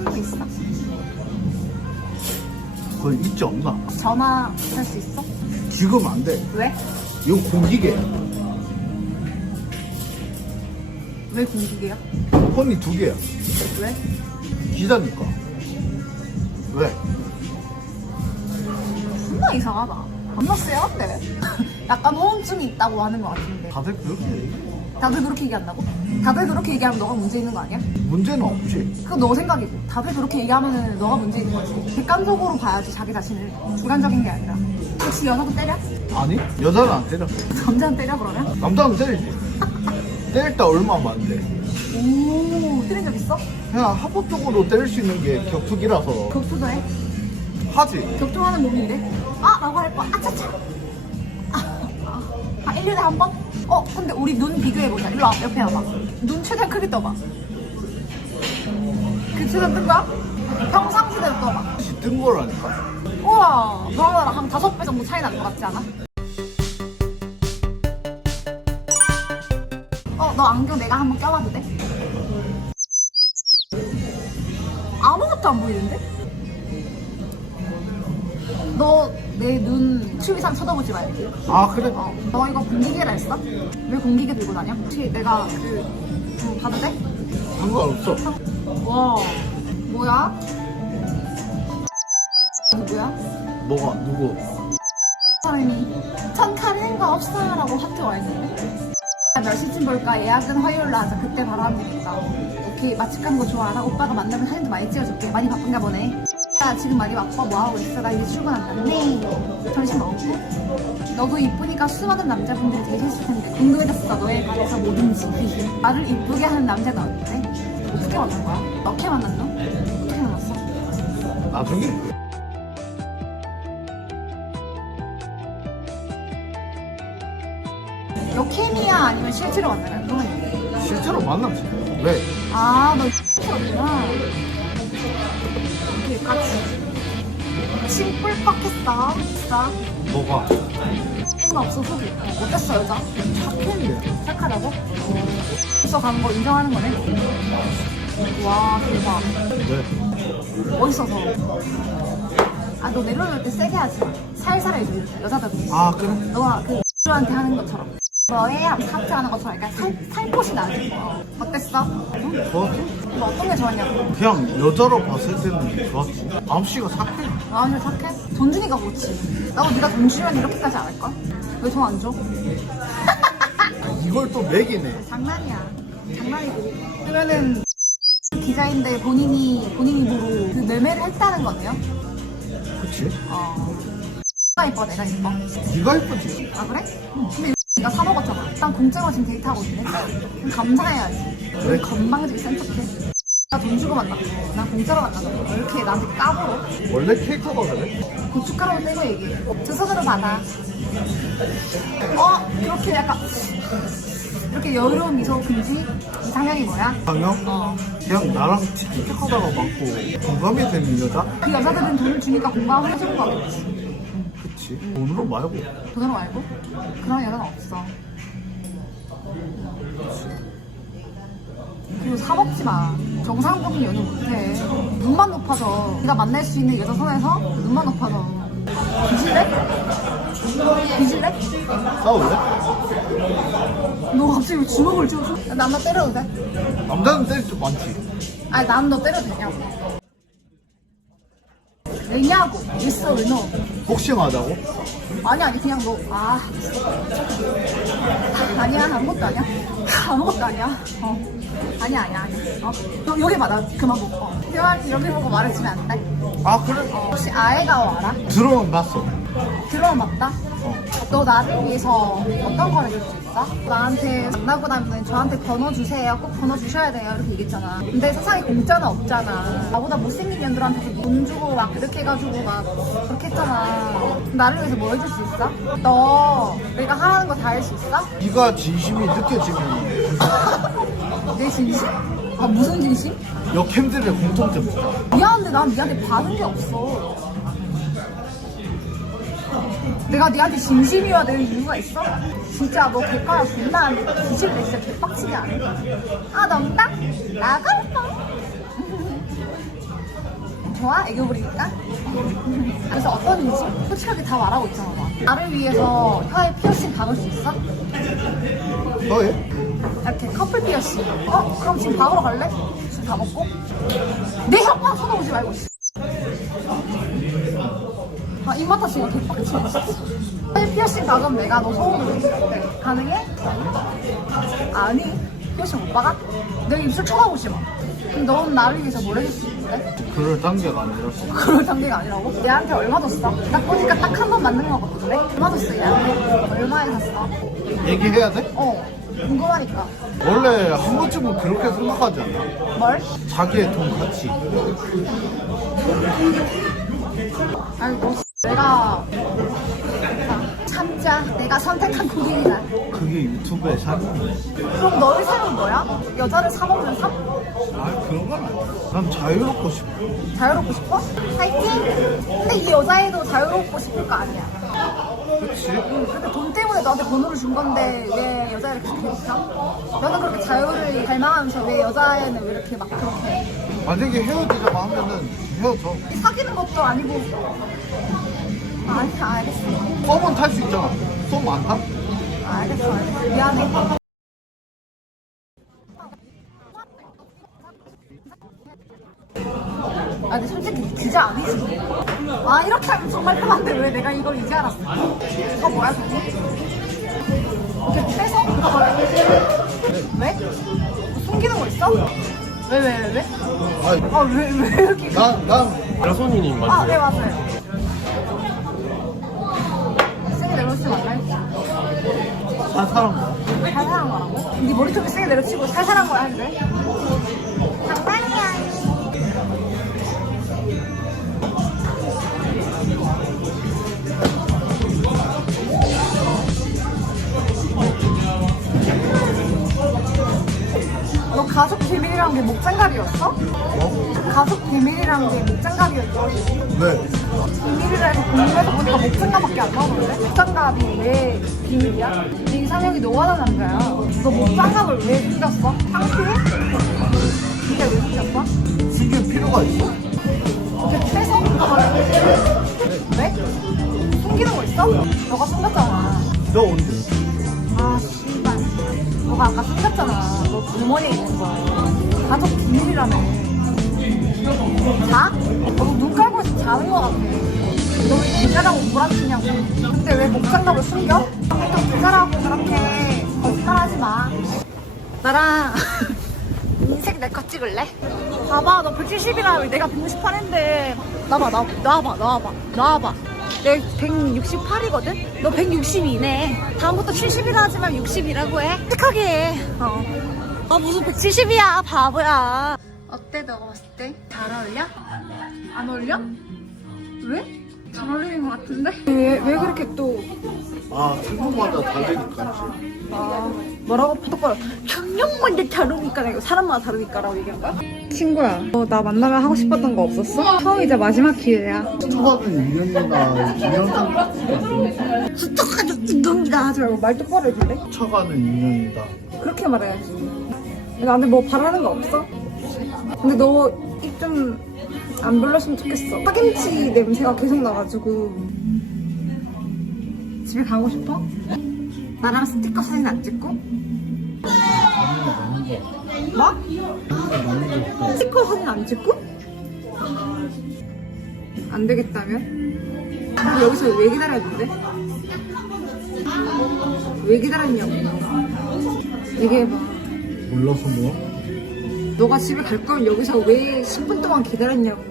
친구 있어? 그거 있지 없나? 전화 할 수 있어? 지금 안 돼. 왜? 이거 공기계. 왜 공기계야? 폰이 두 개야. 왜? 기다니까. 왜? 존나 이상하다. 겁나 쎄한데? 약간 호응증이 있다고 하는 것 같은데. 다들 그렇게 얘기해. 다들 그렇게 얘기한다고? 다들 그렇게 얘기하면 너가 문제 있는 거 아니야? 문제는 없지. 그건 너 생각이고. 다들 그렇게 얘기하면 너가 문제 있는 거지. 객관적으로 봐야지 자기 자신을. 주관적인 게 아니라. 혹시 여자도 때려? 아니? 여자는 안 때려. 남자는 때려 그러면? 남자는 때리지. 때릴 때 얼마 많은데. 오, 때린 적 있어? 그냥 합법적으로 때릴 수 있는 게 격투기라서 격투도 해? 하지. 격투하는 몸인데? 아! 라고 할 거야. 아차차! 아, 아, 아 1년에 한 번? 어, 근데 우리 눈 비교해보자. 일로 와, 옆에 와봐. 눈 최대한 크게 떠봐. 그 최대한 뜬 거야? 평상시대로 떠봐. 뜬 거라니까. 우와, 너랑 나랑 한 다섯 배 정도 차이 나는 것 같지 않아? 어, 너 안경 내가 한번 껴봐도 돼? 아무것도 안 보이는데? 너 내 눈 추위상 쳐다보지 말고. 아 그래? 어, 너 이거 공기계라 했어? 왜 공기계 들고 다녀? 혹시 내가 그, 음, 봐도 돼? 상관없어. 와, 뭐야? 누구야? 너가 누구? 사람이 전 가는 거 없어요 라고 하트 와 있는데 몇 시쯤 볼까? 예약은 화요일로 하자 그때 바로 하면 되겠다 오케이 맛집 가는 거 좋아하나? 오빠가 만나면 사진도 많이 찍어줄게 많이 바쁜가 보네 야 지금 많이 바빠 뭐하고 있어? 나 이제 출근한다네 점심 먹고 너도 이쁘니까 수많은 남자분들이 되셨을 텐데 궁금해졌어 너에 관해서 뭐든지 나를 이쁘게 하는 남자가 어때? 어떻게 만난 거야? 어떻게 만났노? 어떻게 만났어? 나중에. 여캠이야 아니면 실제로 만나는 거야? 실제로 만났지. 왜? 아, 너 X였구나. 이렇게 까지. 침 뿔뻑했어. 진짜. 너가 나 없어, 속이. 어땠어, 여자? 착했네. 착하다고? 벌써 가는 거 인정하는 거네? 와, 대박. 왜? 멋있어서. 아, 너 내려올 때 세게 하지 마. 살살 해줘, 여자들은. 아 그래? 너가 그 X한테 하는 것처럼. 너의 하트 하는 것처럼 약간 살, 살포시 나지. 어. 어땠어? 좋았지. 너 어떤 게 좋았냐고. 그냥 여자로 봤을 때는 좋았지. 아홉씨가 착해. 아, 근데 착해? 돈 주니까 그렇지. 나도 네가 돈 주면 이렇게까지 안 할걸? 왜 돈 안 줘? 이걸 또 매기네. 장난이야. 장난이고. 그러면은 기자인데 본인이 본인 입으로 그 매매를 했다는 거네요? 그치? 어. 내가 이뻐, 내가 이뻐. 네가 이쁘지. 아, 그래? 근데 네가 사 먹었잖아. 난 공짜로 지금 데이트하고 있네. 그럼 감사해야지. 왜 건방지게 센 척해? 나돈 주고 만났고, 난 공짜로 거야. 왜 이렇게 나한테 까불어? 원래 캐릭터가 그래. 고춧가루 떼고 얘기해. 두 손으로 받아. 어? 그렇게 약간 이렇게 여유로운 미소 금지? 이상형이 뭐야? 상영? 어. 그냥 나랑 틱틱하다가 많고 공감이 되는 여자? 그 여자들은 돈을 주니까 공감을 해주는 거겠지. 그치. 돈으로 말고. 돈으로 말고? 그런 여자는 없어. 그리고 사먹지 마. 정상적인 연애 못해. 눈만 높아져. 네가 만날 수 있는 여자 선에서 눈만 높아져. 뒤질래? 뒤질래? 싸울래? 너 갑자기 왜 주먹을 쥐어줘? 남자 때려도 돼? 남자는 때릴 줄 많지. 아니 난 너 때려도 되냐고 왜냐고 있어 왜 너? 복싱하자고? 아니 아니 그냥 너아 아니야 아무것도 아니야 아무것도 아니야 어 아니야 아니야 아니야 어너 여기 봐 나 그만 보고 어. 대화할 여기 보고 말해주면 안 돼? 아, 그래? 어 혹시 아예가오 알아? 들어만 봤어. 들어만 봤다? 너 나를 위해서 어떤 걸 해줄 수 있어? 나한테 만나고 나면 저한테 번호 주세요. 꼭 번호 주셔야 돼요. 이렇게 얘기했잖아. 근데 세상에 공짜는 없잖아. 나보다 못생긴 년들한테 돈 주고 막 그렇게 해가지고 막 그렇게 했잖아. 나를 위해서 뭐 해줄 수 있어? 너 내가 하라는 거 다 할 수 있어? 네가 진심이 느껴지면 내 진심? 아 무슨 진심? 역캠들의 공통점. 미안한데 난 니한테 받은 게 없어. 내가 니한테 진심이어야 될 이유가 있어? 진짜 너 객관화 존나 안 돼. 뒤질래 진짜 개빡치게 안 해. 아 농담? 나갈 뻔. 좋아? 애교 부리니까? 그래서 어떤 이지? 솔직하게 다 말하고 있잖아 나. 나를 위해서 혀에 피어싱 박을 수 있어? 너해? 이렇게 커플 피어싱 어? 그럼 지금 박으러 갈래? 지금 다 먹고? 내 혀만 쳐다보지 말고 씨. 아 입맛 다시 이거 개빡치네 진짜 혀에 피어싱 박으면 내가 너 소원을 해줄게 가능해? 아니 피어싱 못 박아? 내 입술 쳐다보지 마 그럼 넌 나를 위해서 뭘 해줄 수 있 그럴 단계가 아니라서. 그럴 단계가 아니라고? 얘한테 얼마 줬어? 딱 보니까 딱 한번 맞는 거 같던데? 얼마 줬어 얘한테? 얼마에 샀어? 얘기해야 돼? 어 궁금하니까 원래 한 번쯤은 그렇게 생각하지 않나? 뭘? 자기의 돈 가치. 아이고 내가 참자 내가 선택한 고객이다 그게 유튜브의 삶이야. 그럼 너의 삶은 뭐야? 여자를 사먹는 삶? 아, 그런 건 아니야. 난 자유롭고 싶어. 자유롭고 싶어? 파이팅! 근데 이 여자애도 자유롭고 싶을 거 아니야 그치? 근데 돈 때문에 너한테 번호를 준 건데 왜 여자애를 그렇게 괴롭혀? 너는 그렇게 자유를 갈망하면서 왜 여자애는 왜 이렇게 막 그렇게 해? 만약에 헤어지자고 하면은 헤어져. 사귀는 것도 아니고 아, 아니 알겠어 썸은 탈 수 있잖아. 썸 안 타? 알겠어 알겠어 미안해 아 근데 솔직히 진짜 아니지 아 이렇게 하면 정말 편한데 왜 내가 이걸 이제 알았어 이거 뭐야 저거 이렇게 빼서? 왜? 숨기는 거 있어? 왜 왜 왜 왜? 아니, 아왜왜 이렇게 난, 난, 여선이님 아, 네, 맞죠? 맞아요. 살살한 거야. 살살한 거라고? 네 머리통에 세게 내려치고 살살한 거야, 근데? 장난이야. 너 가족 비밀이란 게 목장갑이었어? 뭐? 가족 비밀이란 게 목장갑이었어? 왜? 비밀이라 해서 궁금해서 보니까 목장갑밖에 안 나오는데? 목장갑이 왜 비밀이야? 네 이상형이 너가 다 남자야. 너 목장갑을 왜 숨겼어? 창피해? 그게 왜 숨겼어? 숨길 필요가 있어? 그게 빼서? 왜? 숨기는 거 있어? 너가 숨겼잖아. 너 언제? 아, 씨발. 너가 아까 숨겼잖아. 너 주머니에 있는 거. 가족 비밀이라며. 자? 너눈 깔고 있으면 자는 거 같아. 너왜 부자라고 불안치냐고. 근데 왜 목장갑을 숨겨? 보통 부자라고 그렇게 거짓말하지 마. 나랑 인생 내 거 찍을래? 봐봐, 너 170이라 내가 168인데. 나봐, 나, 나와봐, 나와봐, 나와봐. 내 168이거든? 너 162네. 다음부터 70이라 하지만 60이라고 해. 솔직하게 해. 어. 아, 무슨 170이야, 바보야. 어때, 너가 봤을 때? 잘 어울려? 안 어울려? 왜? 잘 어울리는 것 같은데? 왜, 왜 그렇게 또, 아, 생각마다 다르니까. 아, 뭐라고 부탁받아. 경력만데 다르니까, 이거 사람마다 다르니까라고 얘기한 거야? 친구야, 너 나 만나면 하고 싶었던 거 없었어? 처음이자 마지막 기회야. 스쳐가는 인연이나 이런 생각 스쳐가지고 이동이다 하지 말고 말 똑바로 해줄래? 스쳐가는 인연이다. 그렇게 말해야지. 나한테 뭐 바라는 거 없어? 근데 너 입 좀 안 불렀으면 좋겠어. 파김치 냄새가 계속 나가지고. 집에 가고 싶어? 나랑 스티커 사진 안 찍고? 뭐? 스티커 사진 안 찍고? 안 되겠다면? 너 여기서 왜 기다렸는데? 왜 기다렸냐고. 얘기해봐. 몰라서 뭐? 너가 집에 갈 거면 여기서 왜 10분 동안 기다렸냐고.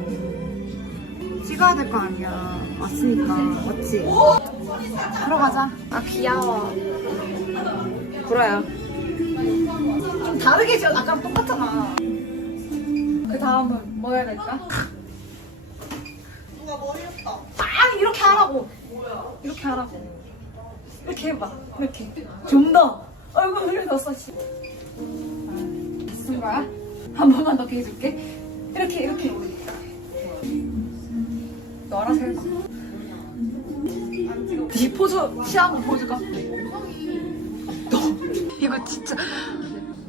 찍어야 될 거 아니야. 왔으니까. 맞지? 들어가자. 아, 귀여워. 구라야. 좀 다르게 지어. 아까랑 똑같잖아. 그 다음은 뭐 해야 될까? 누가 머리 했다. 아니, 이렇게 하라고. 이렇게 하라고. 이렇게 해봐. 이렇게. 좀 더. 얼굴 흘려 넣었어, 씨. 쓴 거야? 한 번만 더 기회 줄게. 이렇게, 이렇게. 너 알아서 해봐. 네 포즈, 시합 포즈가. 너, 이거 진짜.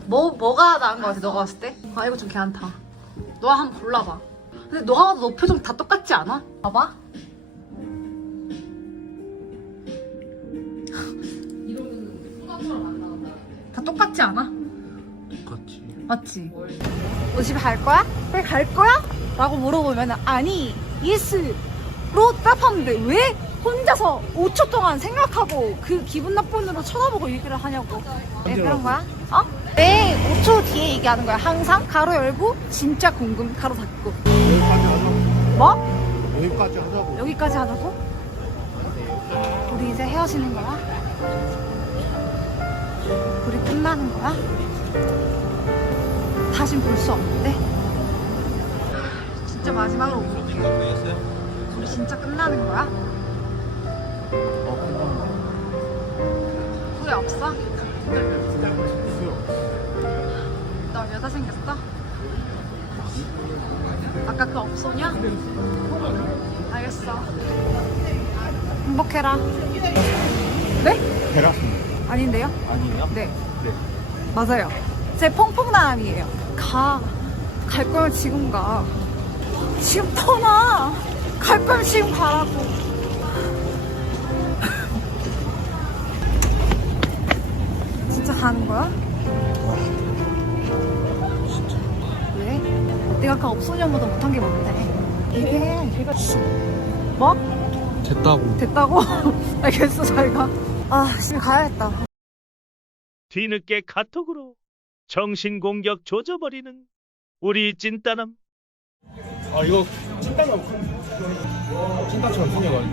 뭐, 뭐가 나은 거 같아, 너가 봤을 때? 아, 이거 좀 괜찮다. 너 한번 골라봐. 근데 너하고 너 표정 다 똑같지 않아? 봐봐. 다 똑같지 않아? 맞지? 너 집에 갈 거야? 빨리 갈 거야? 라고 물어보면 아니 예스로 답하는데 왜 혼자서 5초 동안 생각하고 그 기분 나쁜 으로 쳐다보고 얘기를 하냐고 왜 그런 거야? 어? 왜 5초 뒤에 얘기하는 거야 항상? 가로 열고 진짜 궁금 가로 닫고 여기까지 하자고. 뭐? 여기까지 하자고. 여기까지 하자고? 우리 이제 헤어지는 거야? 우리 끝나는 거야? 다신 볼 수 없는데? 진짜 마지막으로 우리, 우리 진짜 끝나는 거야? 후회 없어? 너 여자 생겼어? 아까 그 없소냐? 알겠어. 행복해라. 네? 베라스입니다. 아닌데요? 아니에요? 네. 네. 맞아요. 제 펑펑남이에요. 가. 갈 거면 지금 가. 지금 떠나. 갈 거면 지금 가라고. 진짜 가는 거야? 왜? 내가 아까 업소년보다 못한 게 뭔데? 이게 걔가 뭐? 됐다고. 됐다고? 알겠어 잘 가. 아 집에 가야겠다. 뒤늦게 카톡으로 정신 공격 조져버리는 우리 찐따남 아 이거 찐따가 찐따처럼 생겨가지고.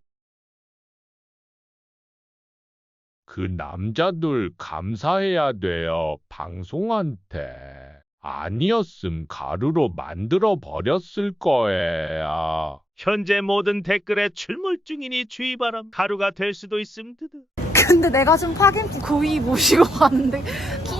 그 남자들 감사해야 돼요. 방송한테. 아니었음 가루로 만들어 버렸을 거예요. 현재 모든 댓글에 출몰 중이니 주의 바람 가루가 될 수도 있음 드드 근데 내가 좀 파김치 구이 모시고 갔는데 키